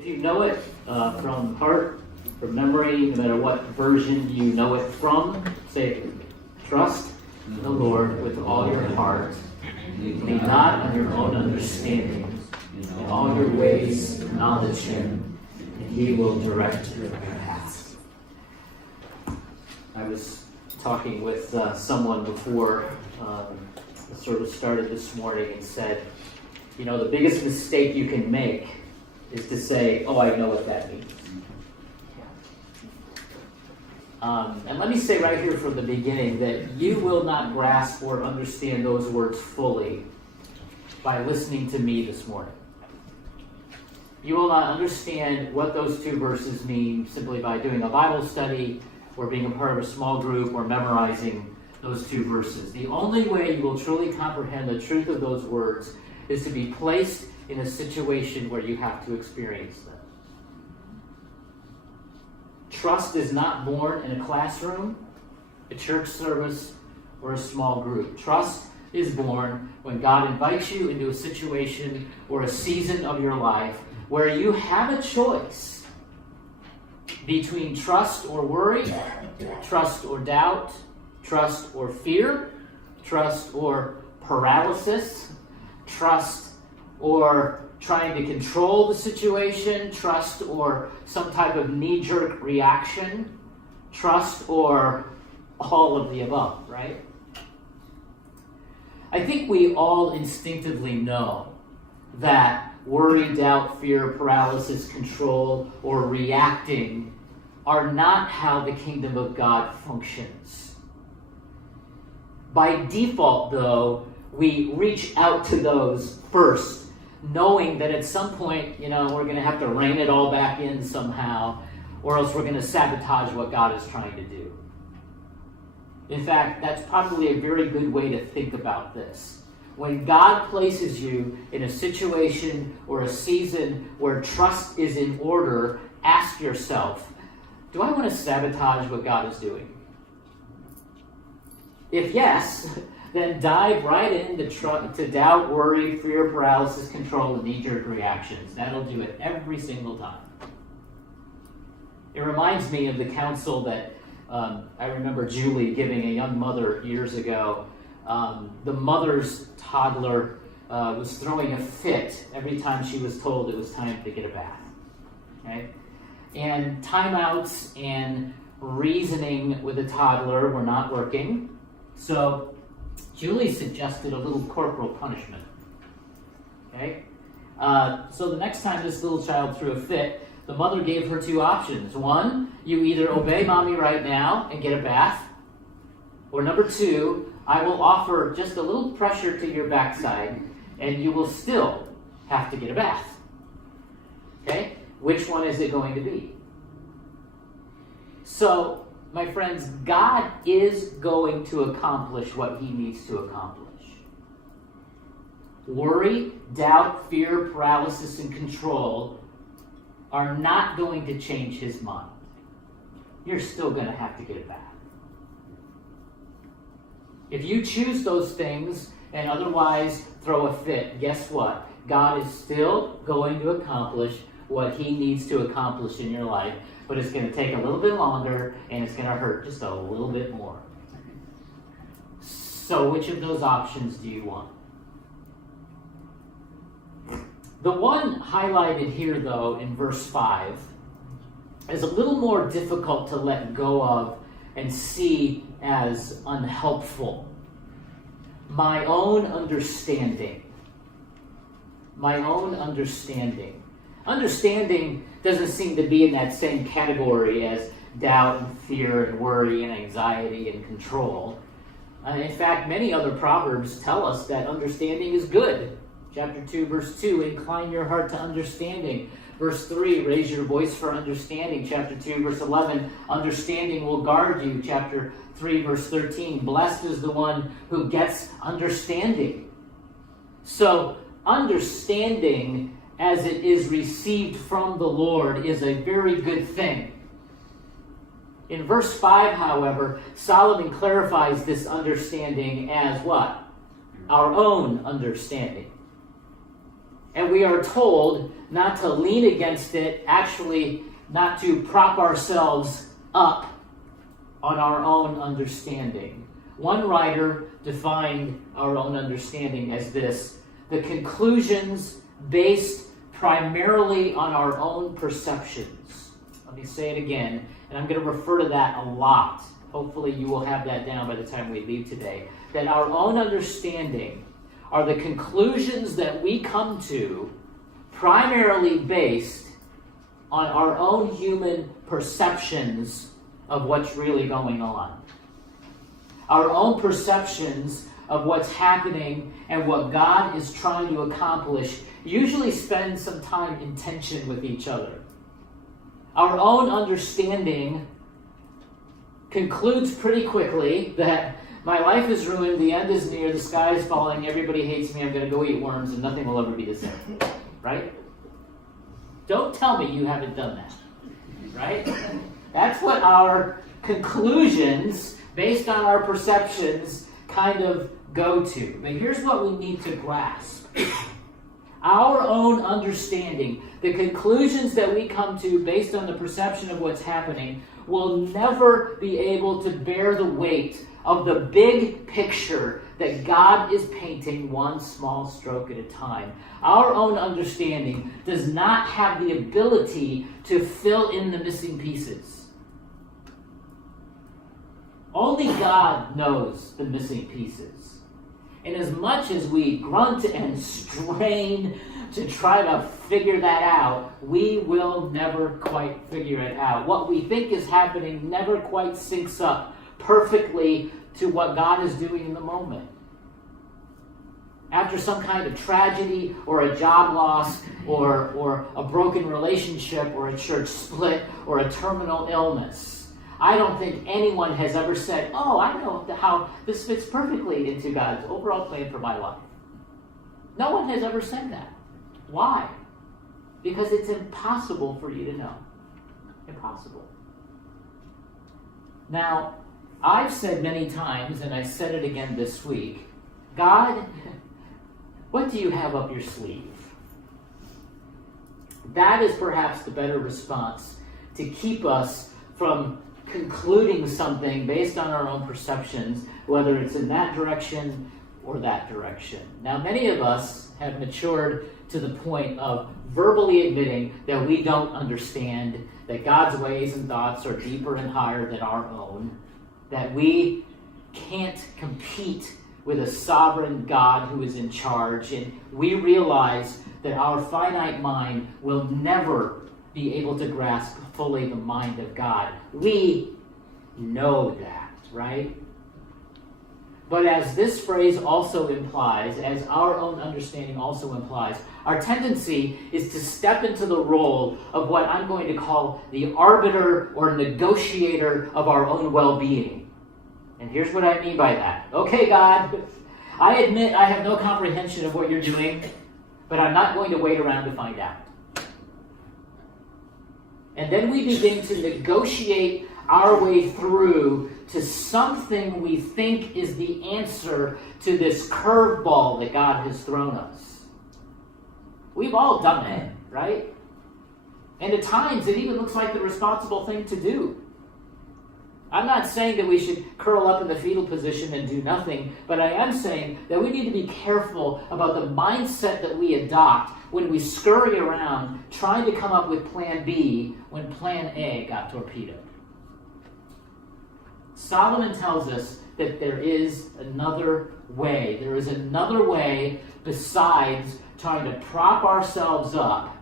If you know it from heart, from memory, no matter what version you know it from, say, trust in the Lord with all your heart. Lean not on your own understanding. In all your ways acknowledge Him, and He will direct your paths. I was talking with someone before the service started this morning and said, you know, the biggest mistake you can make is to say, oh, I know what that means. And let me say right here from the beginning that you will not grasp or understand those words fully by listening to me this morning. You will not understand what those two verses mean simply by doing a Bible study or being a part of a small group or memorizing those two verses. The only way you will truly comprehend the truth of those words is to be placed in a situation where you have to experience them. Trust is not born in a classroom, a church service, or a small group. Trust is born when God invites you into a situation or a season of your life where you have a choice between trust or worry, trust or doubt, trust or fear, trust or paralysis, trust or trying to control the situation, trust or some type of knee-jerk reaction, trust or all of the above, right? I think we all instinctively know that worry, doubt, fear, paralysis, control, or reacting are not how the kingdom of God functions. By default, though, we reach out to those first, knowing that at some point, we're going to have to rein it all back in somehow, or else we're going to sabotage what God is trying to do. In fact, that's probably a very good way to think about this. When God places you in a situation or a season where trust is in order, ask yourself, do I want to sabotage what God is doing? If yes, then dive right into doubt, worry, fear, paralysis, control, and knee-jerk reactions. That'll do it every single time. It reminds me of the counsel that I remember Julie giving a young mother years ago. The mother's toddler was throwing a fit every time she was told it was time to get a bath. Okay? And timeouts and reasoning with a toddler were not working. So Julie suggested a little corporal punishment. Okay? So the next time this little child threw a fit, the mother gave her two options. One, you either obey mommy right now and get a bath, or number two, I will offer just a little pressure to your backside and you will still have to get a bath. Okay? Which one is it going to be? So, my friends, God is going to accomplish what He needs to accomplish. Worry, doubt, fear, paralysis, and control are not going to change His mind. You're still going to have to get it back. If you choose those things and otherwise throw a fit, guess what? God is still going to accomplish what He needs to accomplish in your life, but it's going to take a little bit longer and it's going to hurt just a little bit more. So which of those options do you want? The one highlighted here, though, in verse 5, is a little more difficult to let go of and see as unhelpful. My own understanding. My own understanding. Understanding doesn't seem to be in that same category as doubt and fear and worry and anxiety and control. In fact, many other proverbs tell us that understanding is good. Chapter 2, verse 2, incline your heart to understanding. Verse 3, raise your voice for understanding. Chapter 2, verse 11, understanding will guard you. Chapter 3, verse 13, blessed is the one who gets understanding. So, understanding as it is received from the Lord is a very good thing. In verse 5, however, Solomon clarifies this understanding as what? Our own understanding. And we are told not to lean against it, actually not to prop ourselves up on our own understanding. One writer defined our own understanding as this: the conclusions based primarily on our own perceptions. Let me say it again, and I'm going to refer to that a lot. Hopefully you will have that down by the time we leave today. That our own understanding are the conclusions that we come to primarily based on our own human perceptions of what's really going on. Our own perceptions of what's happening and what God is trying to accomplish usually spend some time in tension with each other. Our own understanding concludes pretty quickly that my life is ruined, the end is near, the sky is falling, everybody hates me, I'm going to go eat worms, and nothing will ever be the same. Right? Don't tell me you haven't done that. Right? That's what our conclusions, based on our perceptions, kind of go to. But here's what we need to grasp. Our own understanding, the conclusions that we come to based on the perception of what's happening, will never be able to bear the weight of the big picture that God is painting one small stroke at a time. Our own understanding does not have the ability to fill in the missing pieces. Only God knows the missing pieces. And as much as we grunt and strain to try to figure that out, we will never quite figure it out. What we think is happening never quite syncs up perfectly to what God is doing in the moment. After some kind of tragedy or a job loss or a broken relationship or a church split or a terminal illness, I don't think anyone has ever said, oh, I know how this fits perfectly into God's overall plan for my life. No one has ever said that. Why? Because it's impossible for you to know. Impossible. Now, I've said many times, and I said it again this week, God, what do you have up your sleeve? That is perhaps the better response to keep us from concluding something based on our own perceptions, whether it's in that direction or that direction. Now, many of us have matured to the point of verbally admitting that we don't understand, that God's ways and thoughts are deeper and higher than our own, that we can't compete with a sovereign God who is in charge, and we realize that our finite mind will never be able to grasp fully the mind of God. We know that, right? But as this phrase also implies, as our own understanding also implies, our tendency is to step into the role of what I'm going to call the arbiter or negotiator of our own well-being. And here's what I mean by that. Okay, God, I admit I have no comprehension of what you're doing, but I'm not going to wait around to find out. And then we begin to negotiate our way through to something we think is the answer to this curveball that God has thrown us. We've all done it, right? And at times it even looks like the responsible thing to do. I'm not saying that we should curl up in the fetal position and do nothing, but I am saying that we need to be careful about the mindset that we adopt when we scurry around trying to come up with plan B when plan A got torpedoed. Solomon tells us that there is another way. There is another way besides trying to prop ourselves up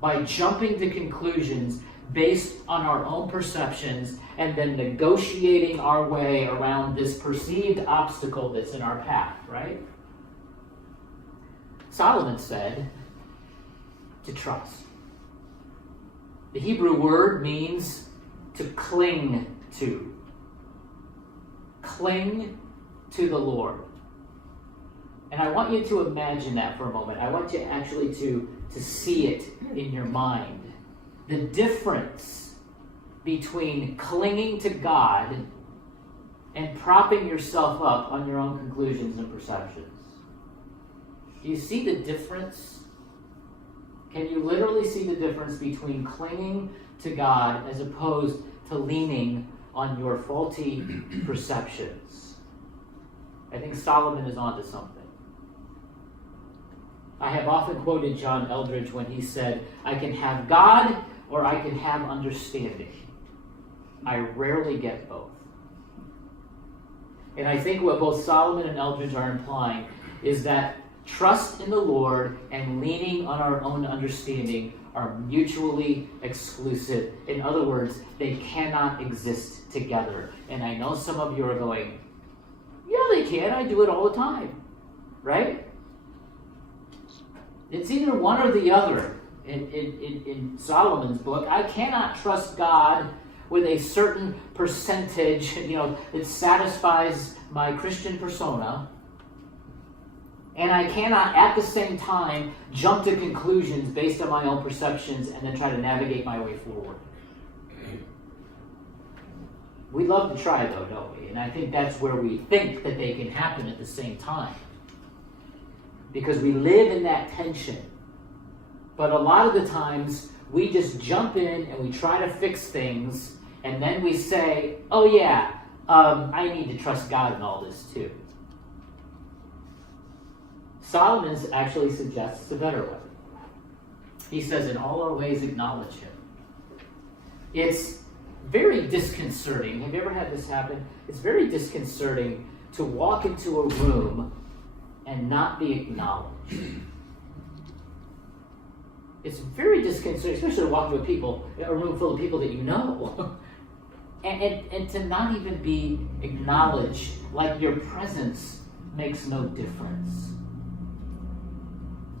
by jumping to conclusions based on our own perceptions and then negotiating our way around this perceived obstacle that's in our path, right? Solomon said to trust. The Hebrew word means to cling to. Cling to the Lord. And I want you to imagine that for a moment. I want you actually to see it in your mind. The difference between clinging to God and propping yourself up on your own conclusions and perceptions. Do you see the difference Can you literally see the difference between clinging to God as opposed to leaning on your faulty perceptions? I think Solomon is onto something. I have often quoted John Eldridge when he said, I can have God or I can have understanding. I rarely get both. And I think what both Solomon and Eldridge are implying is that trust in the Lord and leaning on our own understanding are mutually exclusive. In other words, they cannot exist together. And I know some of you are going, yeah, they can. I do it all the time. Right? It's either one or the other. In Solomon's book, I cannot trust God with a certain percentage, it satisfies my Christian persona. And I cannot, at the same time, jump to conclusions based on my own perceptions and then try to navigate my way forward. We love to try, though, don't we? And I think that's where we think that they can happen at the same time. Because we live in that tension. But a lot of the times, we just jump in and we try to fix things, and then we say, oh yeah, I need to trust God in all this too. Solomon actually suggests a better way. He says, in all our ways acknowledge him. It's very disconcerting. Have you ever had this happen? It's very disconcerting to walk into a room and not be acknowledged. It's very disconcerting, especially to walk into a room full of people that you know, and to not even be acknowledged, like your presence makes no difference.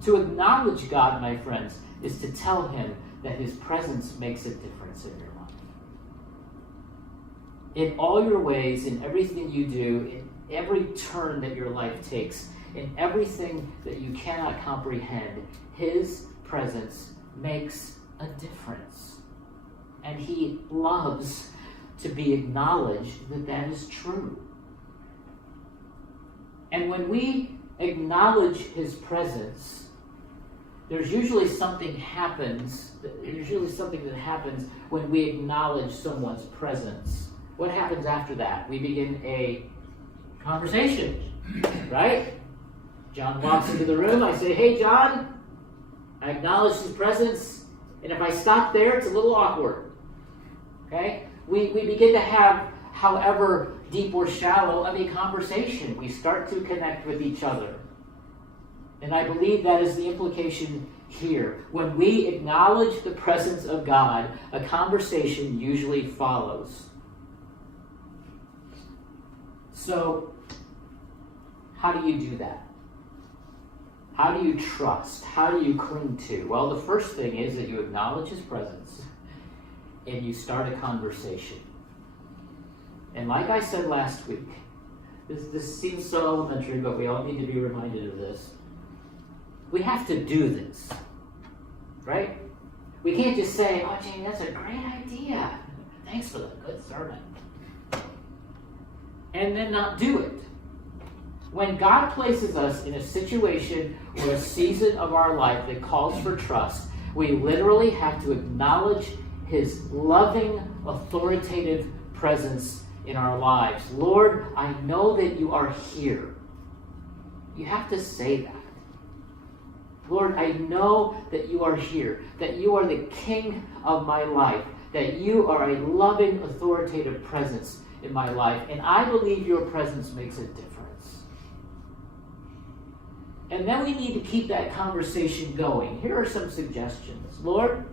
To acknowledge God, my friends, is to tell him that his presence makes a difference in your life. In all your ways, in everything you do, in every turn that your life takes, in everything that you cannot comprehend, his presence makes a difference. And he loves to be acknowledged that that is true. And when we acknowledge his presence, there's usually something that happens when we acknowledge someone's presence. What happens after that? We begin a conversation, right? John walks into the room. I say, hey, John. I acknowledge his presence. And if I stop there, it's a little awkward. Okay? We begin to have, however deep or shallow, of a conversation. We start to connect with each other. And I believe that is the implication here. When we acknowledge the presence of God, a conversation usually follows. So, how do you do that? How do you trust? How do you cling to? Well, the first thing is that you acknowledge his presence and you start a conversation. And like I said last week, this seems so elementary, but we all need to be reminded of this. We have to do this, right? We can't just say, oh, Jane, that's a great idea. Thanks for the good sermon. And then not do it. When God places us in a situation or a season of our life that calls for trust, we literally have to acknowledge his loving, authoritative presence in our lives. Lord, I know that you are here. You have to say that. Lord, I know that you are here, that you are the king of my life, that you are a loving, authoritative presence in my life, and I believe your presence makes a difference. And then we need to keep that conversation going. Here are some suggestions. Lord,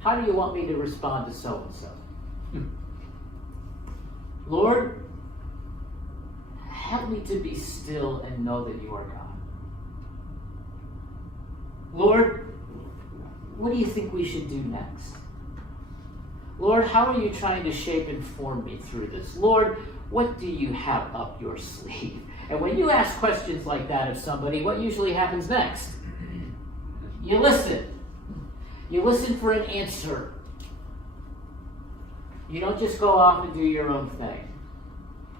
how do you want me to respond to so-and-so? Lord, help me to be still and know that you are God. Lord, what do you think we should do next? Lord, how are you trying to shape and form me through this? Lord, what do you have up your sleeve? And when you ask questions like that of somebody, what usually happens next? You listen. You listen for an answer. You don't just go off and do your own thing.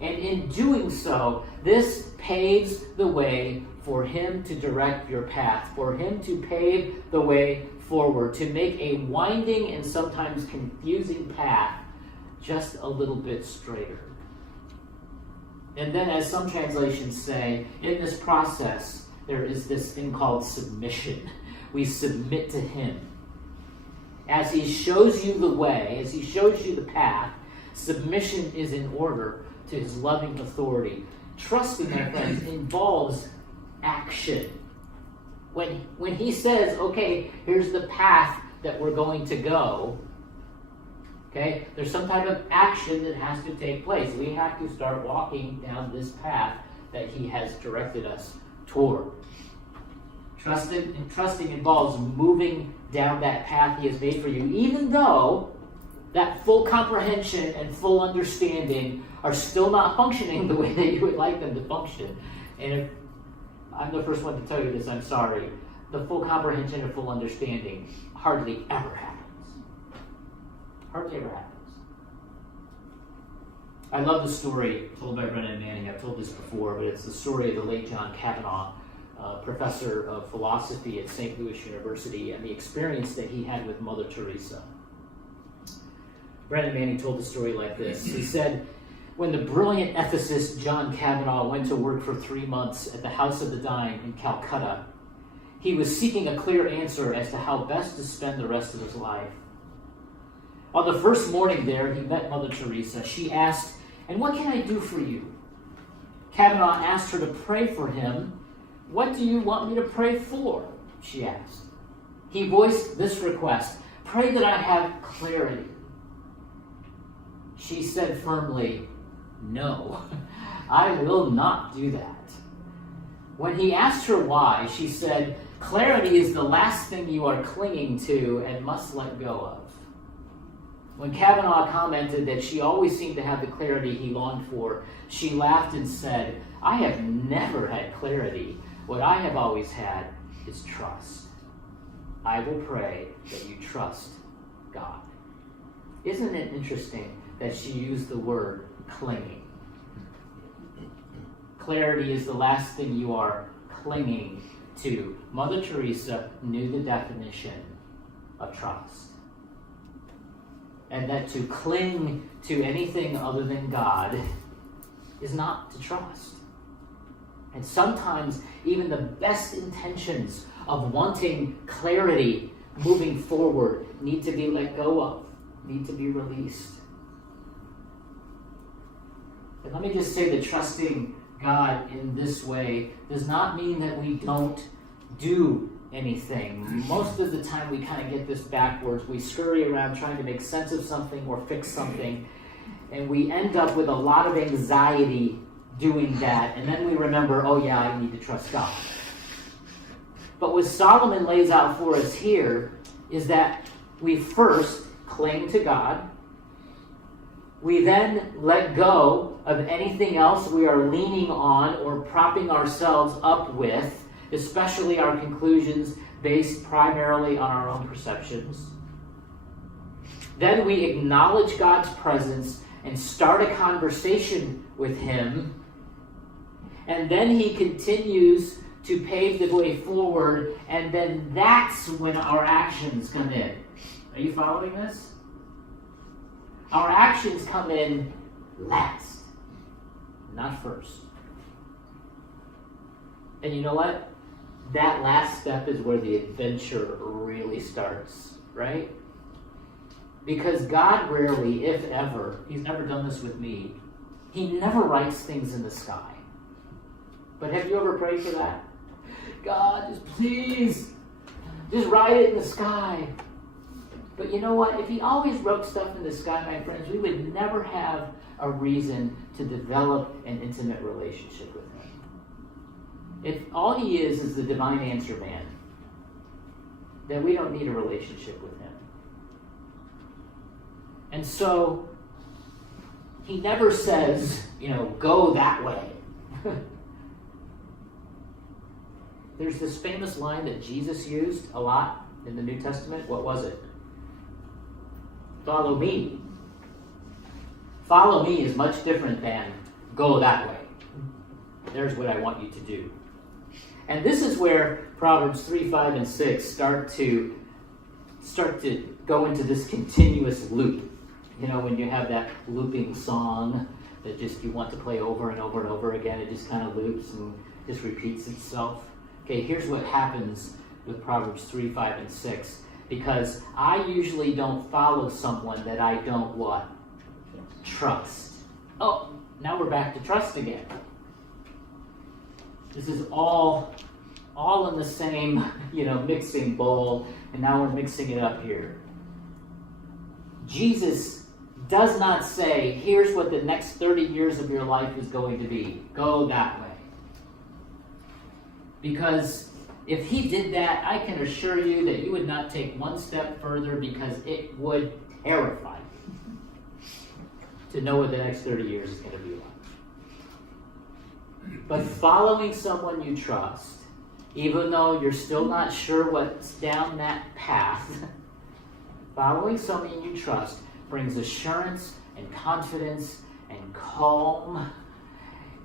And in doing so, this paves the way for him to direct your path, for him to pave the way forward, to make a winding and sometimes confusing path just a little bit straighter. And then, as some translations say, in this process, there is this thing called submission. We submit to him. As he shows you the way, as he shows you the path, submission is in order to his loving authority. Trusting, my friends, involves action. When he says, okay, here's the path that we're going to go, okay, there's some type of action that has to take place. We have to start walking down this path that he has directed us toward. Trusting involves moving down that path he has made for you, even though that full comprehension and full understanding are still not functioning the way that you would like them to function. And if I'm the first one to tell you this, I'm sorry. The full comprehension and full understanding hardly ever happens. Hardly ever happens. I love the story told by Brennan Manning. I've told this before, but it's the story of the late John Kavanaugh, professor of philosophy at St. Louis University, and the experience that he had with Mother Teresa. Brennan Manning told the story like this. He said, when the brilliant ethicist John Kavanaugh went to work for 3 months at the House of the Dying in Calcutta, he was seeking a clear answer as to how best to spend the rest of his life. On the first morning there, he met Mother Teresa. She asked, "And what can I do for you?" Kavanaugh asked her to pray for him. "What do you want me to pray for?" she asked. He voiced this request, "Pray that I have clarity." She said firmly, "No, I will not do that." When he asked her why, she said, "Clarity is the last thing you are clinging to and must let go of." When Kavanaugh commented that she always seemed to have the clarity he longed for, she laughed and said, "I have never had clarity. What I have always had is trust. I will pray that you trust God." Isn't it interesting that she used the word clinging? Clarity is the last thing you are clinging to. Mother Teresa knew the definition of trust. And that to cling to anything other than God is not to trust. And sometimes even the best intentions of wanting clarity moving forward need to be let go of, need to be released. And let me just say that trusting God in this way does not mean that we don't do anything. Most of the time we kind of get this backwards. We scurry around trying to make sense of something or fix something, and we end up with a lot of anxiety doing that, and then we remember, oh yeah, I need to trust God. But what Solomon lays out for us here is that we first cling to God. We then let go of anything else we are leaning on or propping ourselves up with, especially our conclusions based primarily on our own perceptions. Then we acknowledge God's presence and start a conversation with Him. And then He continues to pave the way forward, and then that's when our actions come in. Are you following this? Our actions come in last, not first. And you know what? That last step is where the adventure really starts, right? Because God rarely, if ever, He's never done this with me, He never writes things in the sky. But have you ever prayed for that? God, just please, just write it in the sky. But you know what? If He always wrote stuff in the sky, my friends, we would never have a reason to develop an intimate relationship with Him. If all He is the divine answer man, then we don't need a relationship with Him. And so, He never says, go that way. There's this famous line that Jesus used a lot in the New Testament. What was it? Follow me. Follow me is much different than go that way. There's what I want you to do. And this is where Proverbs 3, 5, and 6 start to go into this continuous loop. You know, when you have that looping song that just you want to play over and over and over again, it just kind of loops and just repeats itself. Okay, here's what happens with Proverbs 3, 5, and 6. Because I usually don't follow someone that I don't what? Trust. Oh, now we're back to trust again. This is all in the same, mixing bowl, and now we're mixing it up here. Jesus does not say, here's what the next 30 years of your life is going to be. Go that way. Because if he did that, I can assure you that you would not take one step further, because it would terrify you to know what the next 30 years is going to be like. But following someone you trust, even though you're still not sure what's down that path, following someone you trust brings assurance and confidence and calm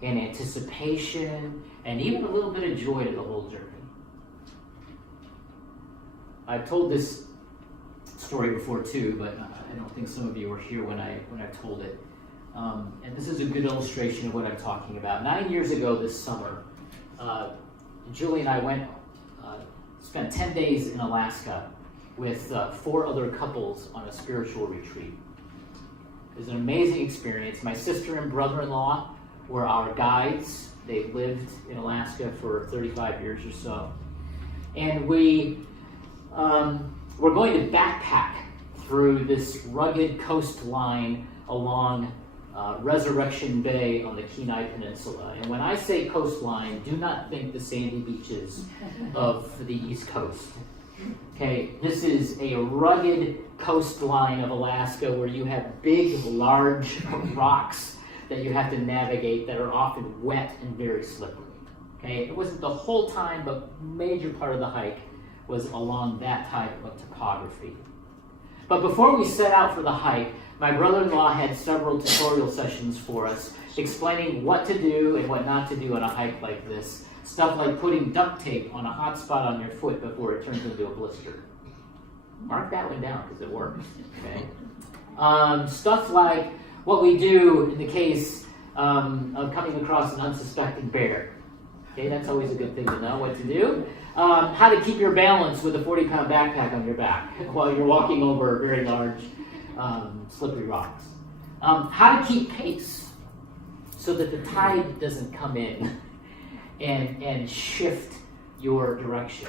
and anticipation and even a little bit of joy to the whole journey. I've told this story before too, but I don't think some of you were here when I told it. And this is a good illustration of what I'm talking about. 9 years ago this summer, Julie and I spent 10 days in Alaska with 4 other couples on a spiritual retreat. It was an amazing experience. My sister and brother-in-law were our guides. They lived in Alaska for 35 years or so. And we were going to backpack through this rugged coastline along Resurrection Bay on the Kenai Peninsula. And when I say coastline, do not think the sandy beaches of the East Coast. Okay, this is a rugged coastline of Alaska where you have big, large rocks that you have to navigate that are often wet and very slippery. Okay, it wasn't the whole time, but major part of the hike was along that type of topography. But before we set out for the hike, my brother-in-law had several tutorial sessions for us, explaining what to do and what not to do on a hike like this. Stuff like putting duct tape on a hot spot on your foot before it turns into a blister. Mark that one down because it works. Okay. Stuff like what we do in the case of coming across an unsuspecting bear. Okay, that's always a good thing to know what to do. How to keep your balance with a 40-pound backpack on your back while you're walking over very large, slippery rocks. How to keep pace so that the tide doesn't come in and shift your direction.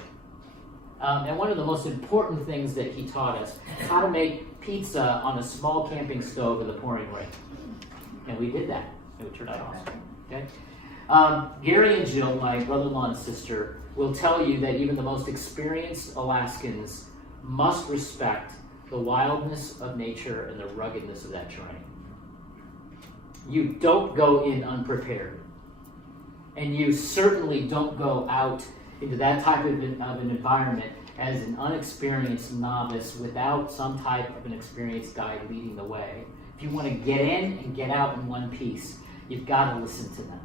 And one of the most important things that he taught us, how to make pizza on a small camping stove in the pouring rain. And we did that. It turned out awesome. Okay? Gary and Jill, my brother-in-law and sister, will tell you that even the most experienced Alaskans must respect the wildness of nature and the ruggedness of that terrain. You don't go in unprepared. And you certainly don't go out into that type of an environment as an unexperienced novice without some type of an experienced guide leading the way. If you want to get in and get out in one piece, you've got to listen to them.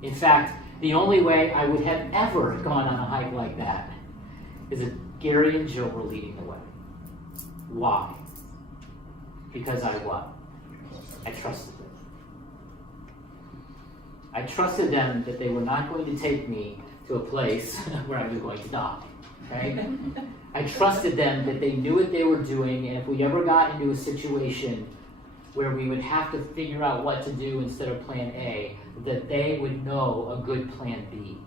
In fact, the only way I would have ever gone on a hike like that is if Gary and Jill were leading the way. Why? Because I what? I trusted them. I trusted them that they were not going to take me to a place where I was going to die. Okay? I trusted them that they knew what they were doing, and if we ever got into a situation where we would have to figure out what to do instead of plan A, that they would know a good plan B.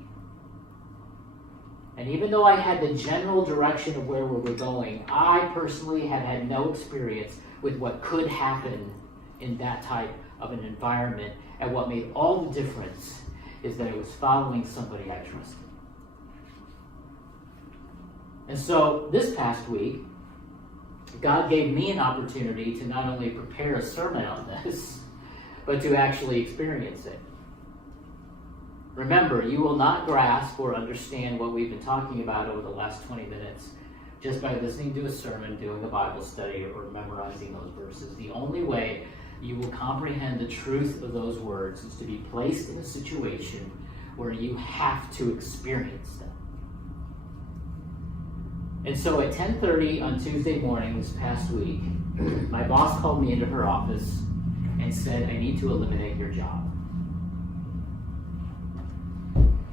And even though I had the general direction of where we were going, I personally had had no experience with what could happen in that type of an environment. And what made all the difference is that I was following somebody I trusted. And so this past week, God gave me an opportunity to not only prepare a sermon on this, but to actually experience it. Remember, you will not grasp or understand what we've been talking about over the last 20 minutes just by listening to a sermon, doing a Bible study, or memorizing those verses. The only way you will comprehend the truth of those words is to be placed in a situation where you have to experience them. And so at 10:30 on Tuesday morning this past week, my boss called me into her office and said, I need to eliminate your job.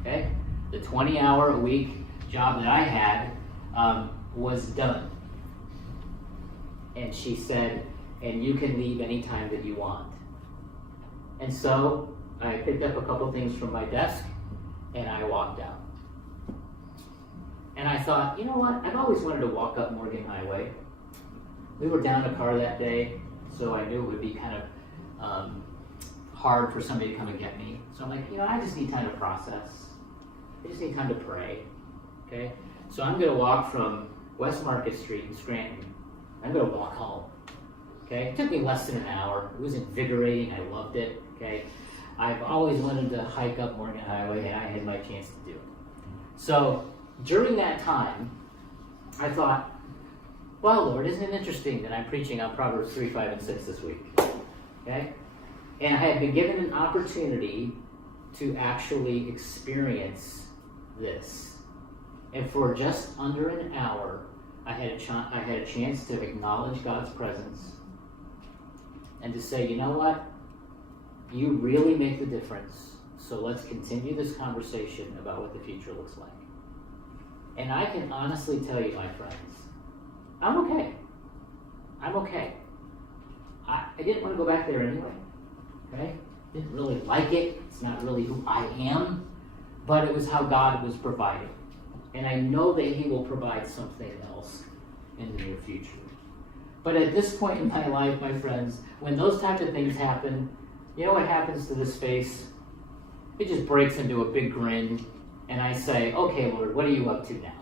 Okay? The 20-hour-a-week job that I had was done. And she said, and you can leave anytime that you want. And so I picked up a couple things from my desk and I walked out. And I thought, you know what? I've always wanted to walk up Morgan Highway. We were down a car that day, so I knew it would be kind of hard for somebody to come and get me. So I'm like, I just need time to process. I just need time to pray. Okay? So I'm going to walk from West Market Street in Scranton. I'm going to walk home. Okay? It took me less than an hour. It was invigorating. I loved it. Okay? I've always wanted to hike up Morgan Highway, and I had my chance to do it. So during that time, I thought, well, Lord, isn't it interesting that I'm preaching on Proverbs 3, 5, and 6 this week? Okay? And I had been given an opportunity to actually experience this. And for just under an hour, I had a chance to acknowledge God's presence and to say, you know what? You really make the difference. So let's continue this conversation about what the future looks like. And I can honestly tell you, my friends, I'm okay. I'm okay. I didn't want to go back there anyway. Okay? Didn't really like it. It's not really who I am. But it was how God was providing. And I know that He will provide something else in the near future. But at this point in my life, my friends, when those types of things happen, you know what happens to this face? It just breaks into a big grin. And I say, okay, Lord, what are you up to now?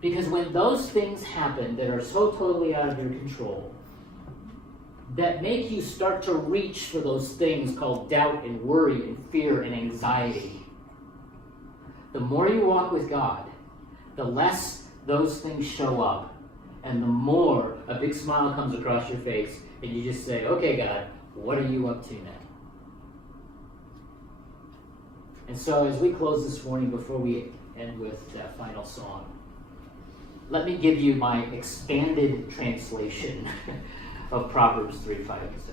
Because when those things happen that are so totally out of your control, that make you start to reach for those things called doubt and worry and fear and anxiety, the more you walk with God, the less those things show up, and the more a big smile comes across your face, and you just say, okay, God, what are you up to now? And so as we close this morning, before we end with that final song, let me give you my expanded translation of Proverbs 3, 5, and 6.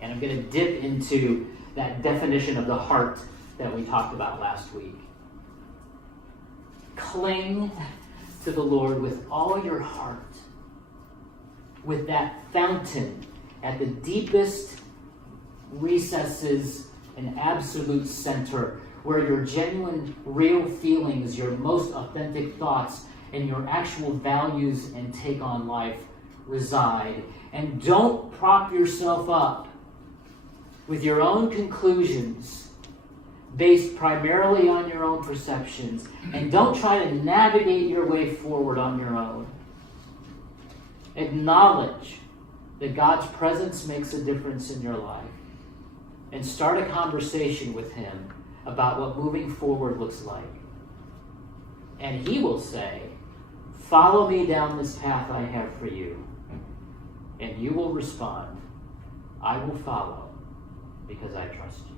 And I'm going to dip into that definition of the heart that we talked about last week. Cling to the Lord with all your heart, with that fountain at the deepest recesses and absolute center, where your genuine, real feelings, your most authentic thoughts, and your actual values and take on life reside. And don't prop yourself up with your own conclusions based primarily on your own perceptions. And don't try to navigate your way forward on your own. Acknowledge that God's presence makes a difference in your life. And start a conversation with Him about what moving forward looks like. And He will say, follow me down this path I have for you. And you will respond, I will follow because I trust you.